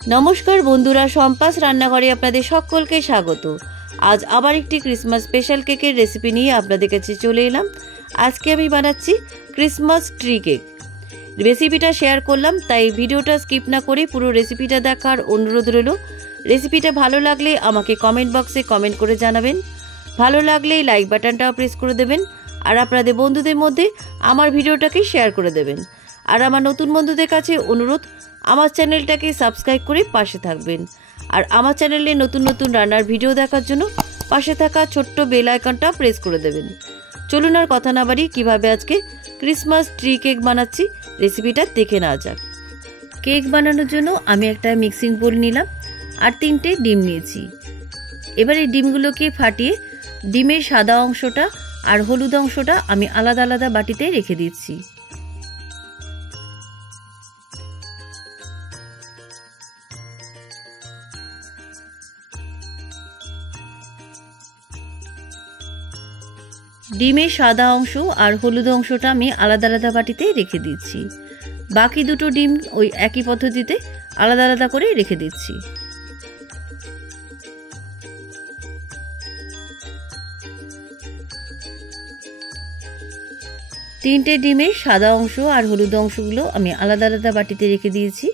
নমস্কার বন্ধুরা, সম্পাস রান্নাঘরে আপনাদের সকলকে স্বাগত। আজ আবার একটি ক্রিসমাস স্পেশাল কেকের রেসিপি নিয়ে আপনাদের কাছে চলে এলাম। আজকে আমি বানাচ্ছি ক্রিসমাস ট্রি কেক। রেসিপিটা শেয়ার করলাম, তাই ভিডিওটা স্কিপ না করে পুরো রেসিপিটা দেখার অনুরোধ রইল। রেসিপিটা ভালো লাগলে আমাকে কমেন্ট বক্সে কমেন্ট করে জানাবেন। ভালো লাগলে লাইক বাটনটাও প্রেস করে দেবেন, আর আপনাদের বন্ধুদের মধ্যে আমার ভিডিওটাকে শেয়ার করে দেবেন। আর আমার নতুন বন্ধুদের কাছে অনুরোধ, আমার চ্যানেলটাকে সাবস্ক্রাইব করে পাশে থাকবেন। আর আমার চ্যানেলে নতুন নতুন রান্নার ভিডিও দেখার জন্য পাশে থাকা ছোট্ট বেল আইকনটা প্রেস করে দেবেন। চলুন আর কথা না বাড়ি কিভাবে আজকে ক্রিসমাস ট্রি কেক বানাচ্ছি রেসিপিটা দেখে নেওয়া যাক। কেক বানানোর জন্য আমি একটা মিক্সিং বোল নিলাম আর 3টে ডিম নিয়েছি। এবার এই ডিমগুলোকে ফাটিয়ে ডিমের সাদা অংশটা আর হলুদ অংশটা আমি আলাদা আলাদা বাটিতে রেখে দিচ্ছি। ডিমের সাদা অংশ আর হলুদ অংশটা আমি আলাদা আলাদা বাটিতে রেখে দিচ্ছি। বাকি দুটো ডিম ওই একই পদ্ধতিতে আলাদা আলাদা করে রেখে দিচ্ছি। তিনটে ডিমের সাদা অংশ আর হলুদ অংশগুলো আমি আলাদা আলাদা বাটিতে রেখে দিয়েছি।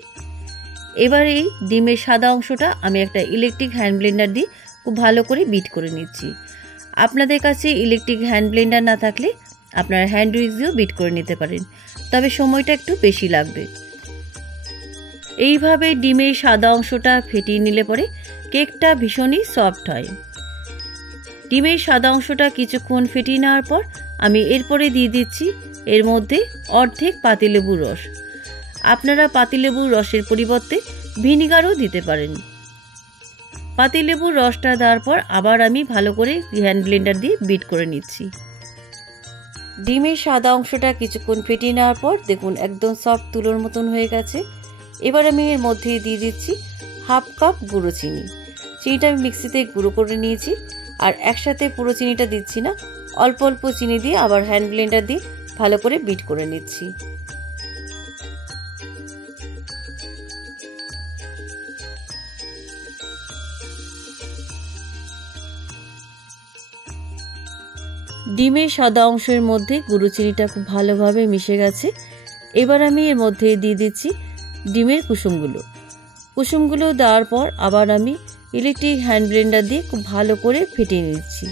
এবার এই ডিমের সাদা অংশটা আমি একটা ইলেকট্রিক হ্যান্ড ব্লেন্ডার দিয়ে খুব ভালো করে বিট করে নিচ্ছি। আপনাদের কাছে ইলেকট্রিক হ্যান্ড ব্লেন্ডার না থাকলে আপনারা হ্যান্ড উইক্স দিয়েও বিট করে নিতে পারেন, তবে সময়টা একটু বেশি লাগবে। এইভাবে ডিমের সাদা অংশটা ফেটিয়ে নিলে পরে কেকটা ভীষণই সফট হয়। ডিমের সাদা অংশটা কিছুক্ষণ ফেটিয়ে নেওয়ার পর আমি এরপরে দিয়ে দিচ্ছি এর মধ্যে অর্ধেক পাতিলেবুর রস। আপনারা পাতিলেবুর রসের পরিবর্তে ভিনিগারও দিতে পারেন। পাতিলেবুর রসটা দেওয়ার পর আবার আমি ভালো করে হ্যান্ড ব্লেন্ডার দিয়ে বিট করে নিচ্ছি। ডিমের সাদা অংশটা কিছুক্ষণ ফেটিয়ে নেওয়ার পর দেখুন একদম সফট তুলোর মতন হয়ে গেছে। এবার আমি এর মধ্যে দিয়ে দিচ্ছি হাফ কাপ গুঁড়ো চিনি। চিনিটা আমি মিক্সিতে গুঁড়ো করে নিয়েছি, আর একসাথে পুরো চিনিটা দিচ্ছি না, অল্প অল্প চিনি দিয়ে আবার হ্যান্ড ব্লেন্ডার দিয়ে ভালো করে বিট করে নিচ্ছি। ডিমের সাদা অংশের মধ্যে গুঁড়ো চিনিটা খুব ভালোভাবে মিশে গেছে। এবার আমি এর মধ্যে দিয়ে দিচ্ছি ডিমের কুসুমগুলো দেওয়ার পর আবার আমি ইলেকট্রিক হ্যান্ড ব্লেন্ডার দিয়ে খুব ভালো করে ফেটিয়ে নিচ্ছি।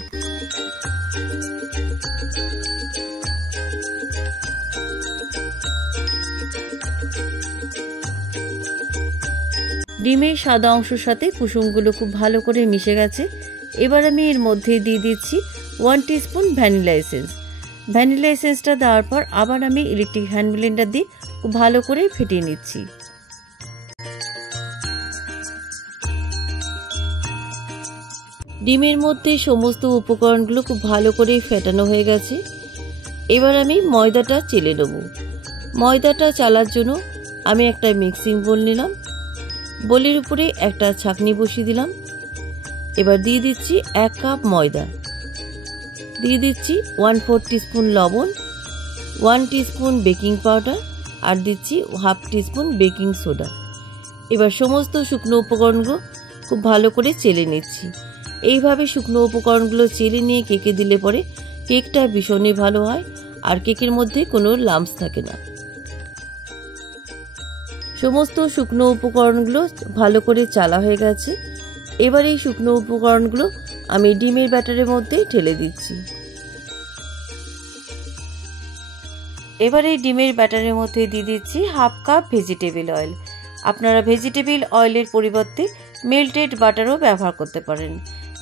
ডিমের সাদা অংশের সাথে কুসুমগুলো খুব ভালো করে মিশে গেছে। এবার আমি এর মধ্যে দিয়ে দিচ্ছি 1 টিস্পুন ভ্যানিলা এসেন্স। ভ্যানিলা এসেন্সটা দেওয়ার পর আবার আমি ইলেকট্রিক হ্যান্ড ব্লেন্ডার দিয়ে খুব ভালো করে ফেটিয়ে নিচ্ছি। ডিমের মধ্যে সমস্ত উপকরণগুলো খুব ভালো করে ফেটানো হয়ে গেছে। এবার আমি ময়দাটা চেলে নেব। ময়দাটা চালার জন্য আমি একটা মিক্সিং বোল নিলাম। বোলের উপরে একটা ছাঁকনি বসিয়ে দিলাম। এবার দিয়ে দিচ্ছি 1 কাপ ময়দা, দিয়ে দিচ্ছি 1/4 টিস্পুন লবণ, 1 টিস্পুন বেকিং পাউডার, আর দিচ্ছি হাফ টিস্পুন বেকিং সোডা। এবার সমস্ত শুকনো উপকরণগুলো খুব ভালো করে চেলে নিচ্ছি। এইভাবে শুকনো উপকরণগুলো চেলে নিয়ে কেকে দিলে পরে কেকটা ভীষণই ভালো হয়, আর কেকের মধ্যে কোনো লাম্পস থাকে না। সমস্ত শুকনো উপকরণগুলো ভালো করে চালা হয়ে গেছে। এবার এই শুকনো উপকরণগুলো আমি ডিমের ব্যাটারের মধ্যে ঢেলে দিচ্ছি। এবার এই ডিমের ব্যাটারের মধ্যে দিয়ে দিচ্ছি হাফ কাপ ভেজিটেবল অয়েল। আপনারা ভেজিটেবল অয়েলের পরিবর্তে মেল্টেড বাটারও ব্যবহার করতে পারেন।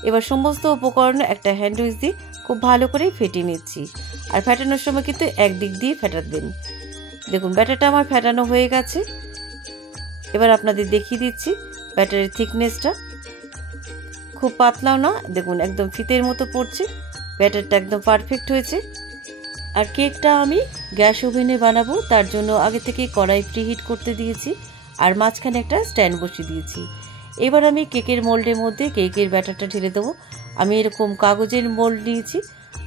এবার সমস্ত উপকরণ একটা হ্যান্ড উইক্স দিয়ে খুব ভালো করে ফেটিয়ে নিচ্ছি। আর ফেটানোর সময় কিন্তু একদিক দিয়ে ফেটাবেন। দেখুন ব্যাটারটা আমার ফেটানো হয়ে গেছে। এবার আপনাদের দেখিয়ে দিচ্ছি ব্যাটারের থিকনেসটা। খুব পাতলাও না, দেখুন একদম ফিতের মতো পড়ছে। ব্যাটারটা একদম পারফেক্ট হয়েছে। আর কেকটা আমি গ্যাস ওভেনে বানাবো, তার জন্য আগে থেকে কড়াই প্রিহিট করতে দিয়েছি, আর মাঝখানে একটা স্ট্যান্ড বসিয়ে দিয়েছি। এবার আমি কেকের মোল্ডের মধ্যে কেকের ব্যাটারটা ঢেলে দেবো। আমি এরকম কাগজের মোল্ড নিয়েছি,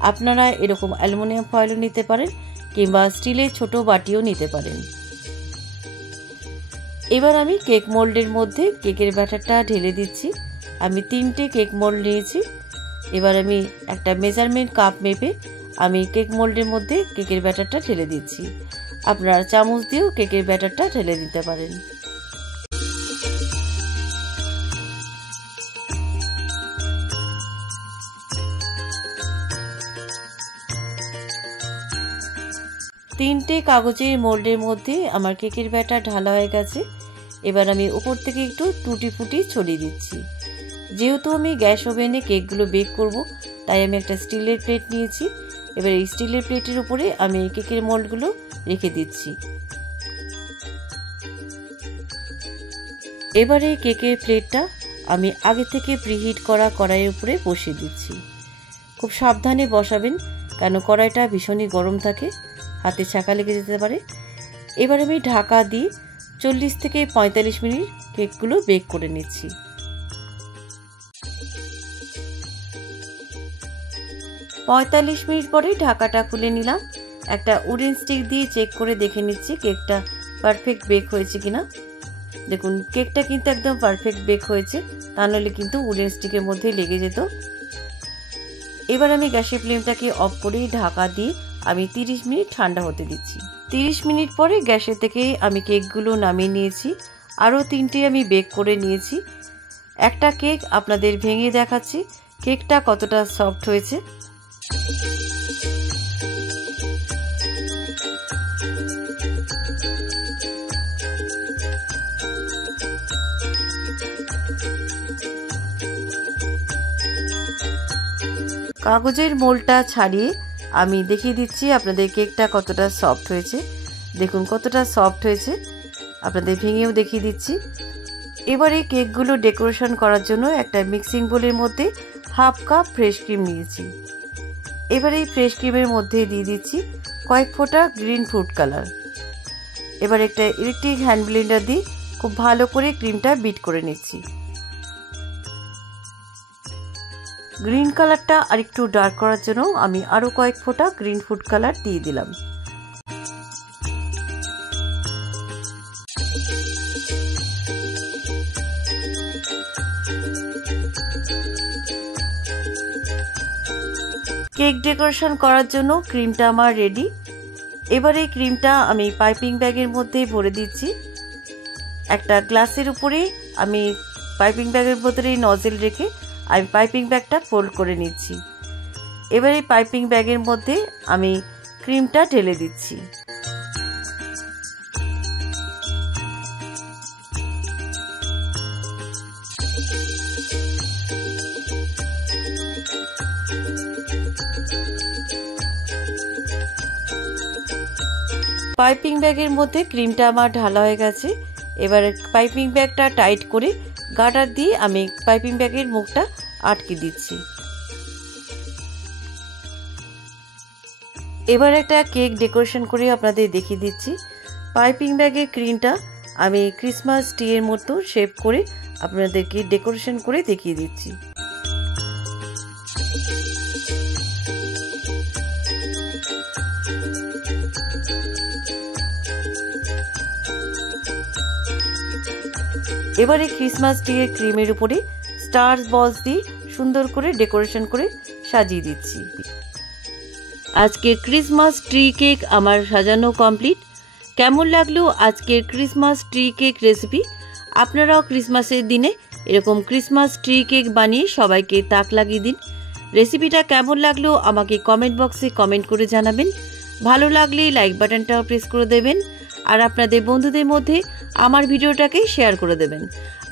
আপনারা এরকম অ্যালুমিনিয়াম ফয়েলও নিতে পারেন, কিংবা স্টিলের ছোট বাটিও নিতে পারেন। এবার আমি কেক মোল্ডের মধ্যে কেকের ব্যাটারটা ঢেলে দিচ্ছি। আমি 3টে কেক মোল্ড নিয়েছি। এবার আমি একটা মেজারমেন্ট কাপ মেপে আমি কেক মোল্ডের মধ্যে কেকের ব্যাটারটা ঢেলে দিচ্ছি। আপনারা চামচ দিয়েও কেকের ব্যাটারটা ঢেলে দিতে পারেন। তিনটে কাগজের মোল্ডের মধ্যে আমার কেকের ব্যাটার ঢালা হয়ে গেছে। এবার আমি উপর থেকে একটু টুটি ফুটি ছড়িয়ে দিচ্ছি। যেহেতু আমি গ্যাস ওভেনে কেকগুলো বেক করব, তাই আমি একটা স্টিলের প্লেট নিয়েছি। এবার এই স্টিলের প্লেটের উপরে আমি কেকের মোল্ডগুলো রেখে দিচ্ছি। এবারে কেকের প্লেটটা আমি আগে থেকে প্রিহিট করা কড়াইয়ের উপরে বসিয়ে দিচ্ছি। খুব সাবধানে বসাবেন, কারণ কড়াইটা ভীষণই গরম থাকে, হাতে ছাকা লেগে যেতে পারে। এবার আমি ঢাকা দিয়ে 40 থেকে 45 মিনিট কেকগুলো বেক করে নিচ্ছি। 45 মিনিট পরে ঢাকাটা খুলে নিলাম। একটা উডেন স্টিক দিয়ে চেক করে দেখে নিচ্ছি কেকটা পারফেক্ট বেক হয়েছে কিনা। দেখুন, কেকটা কিন্তু একদম পারফেক্ট বেক হয়েছে, তা নাহলে কিন্তু উডেন স্টিকের মধ্যে লেগে যেত। এবার আমি গ্যাসের ফ্লেমটাকে অফ করে ঢাকা দিয়ে আমি 30 মিনিট ঠান্ডা হতে দিচ্ছি। 30 মিনিট পরে গ্যাসের থেকে আমি কেকগুলো নামিয়ে নিয়েছি। আরও 3টে আমি বেক করে নিয়েছি। একটা কেক আপনাদের ভেঙে দেখাচ্ছি কেকটা কতটা সফট হয়েছে। কাগজের মোলটা ছাড়িয়ে আমি দেখিয়ে দিচ্ছি আপনাদের কেকটা কতটা সফট হয়েছে। দেখুন কতটা সফট হয়েছে, আপনাদের ভেঙেও দেখিয়ে দিচ্ছি। এবারে কেকগুলো ডেকোরেশন করার জন্য একটা মিক্সিং বোলের মধ্যে হাফ কাপ ফ্রেশ ক্রিম নিয়েছি। এবারে এই ফ্রেশ ক্রিমের মধ্যে দিয়ে দিচ্ছি কয়েক ফোঁটা গ্রিন ফুড কালার। এবার একটা ইলেকট্রিক হ্যান্ড ব্লেন্ডার দিয়ে খুব ভালো করে ক্রিমটা বিট করে নিচ্ছি। গ্রিন কালারটা আর একটু ডার্ক করার জন্য আমি আরও কয়েক ফোঁটা গ্রিন ফুড কালার দিয়ে দিলাম। কেক ডেকোরেশন করার জন্য ক্রিমটা আমার রেডি। এবারে ক্রিমটা আমি পাইপিং ব্যাগের মধ্যে ভরে দিচ্ছি। একটা গ্লাসের উপরে আমি পাইপিং ব্যাগের ভেতরে নজেল রেখে আমি পাইপিং ব্যাগটা ফোল্ড করে নিচ্ছি। এবারে পাইপিং ব্যাগের মধ্যে আমি ক্রিমটা ঢেলে দিচ্ছি। পাইপিং ব্যাগের মধ্যে ক্রিমটা আমার ঢালা হয়ে গেছে। এবার পাইপিং ব্যাগটা টাইট করে গার্ডার দিয়ে আমি পাইপিং ব্যাগের মুখটা আটকে দিচ্ছি। এবার একটা কেক ডেকোরেশন করে আপনাদের দেখিয়ে দিচ্ছি। পাইপিং ব্যাগের ক্রিমটা আমি ক্রিসমাস ট্রি এর মতো শেপ করে আপনাদেরকে ডেকোরেশন করে দেখিয়ে দিচ্ছি। এবারে ক্রিসমাস ট্রি এর ক্রিমের উপরে স্টার বলস দিয়ে সুন্দর করে ডেকোরেশন করে সাজিয়ে দিচ্ছি। আজকের ক্রিসমাস ট্রি কেক আমার সাজানো কমপ্লিট। কেমন লাগলো আজকের ক্রিসমাস ট্রি কেক রেসিপি? আপনারাও ক্রিসমাসের দিনে এরকম ক্রিসমাস ট্রি কেক বানিয়ে সবাইকে তাক লাগিয়ে দিন। রেসিপিটা কেমন লাগলো আমাকে কমেন্ট বক্সে কমেন্ট করে জানাবেন। ভালো লাগলে লাইক বাটনটাও প্রেস করে দেবেন, আর আপনাদের বন্ধুদের মধ্যে আমার ভিডিওটাকে শেয়ার করে দেবেন।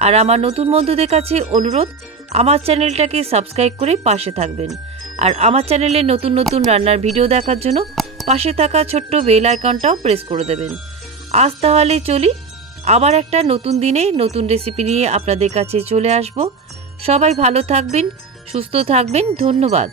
আর আমার নতুন বন্ধুদের কাছে অনুরোধ, আমার চ্যানেলটাকে সাবস্ক্রাইব করে পাশে থাকবেন। আর আমার চ্যানেলে নতুন নতুন রান্নার ভিডিও দেখার জন্য পাশে থাকা ছোট্ট বেল আইকনটাও প্রেস করে দেবেন। আজ তাহলে চলি, আবার একটা নতুন দিনে নতুন রেসিপি নিয়ে আপনাদের কাছে চলে আসব। সবাই ভালো থাকবেন, সুস্থ থাকবেন। ধন্যবাদ।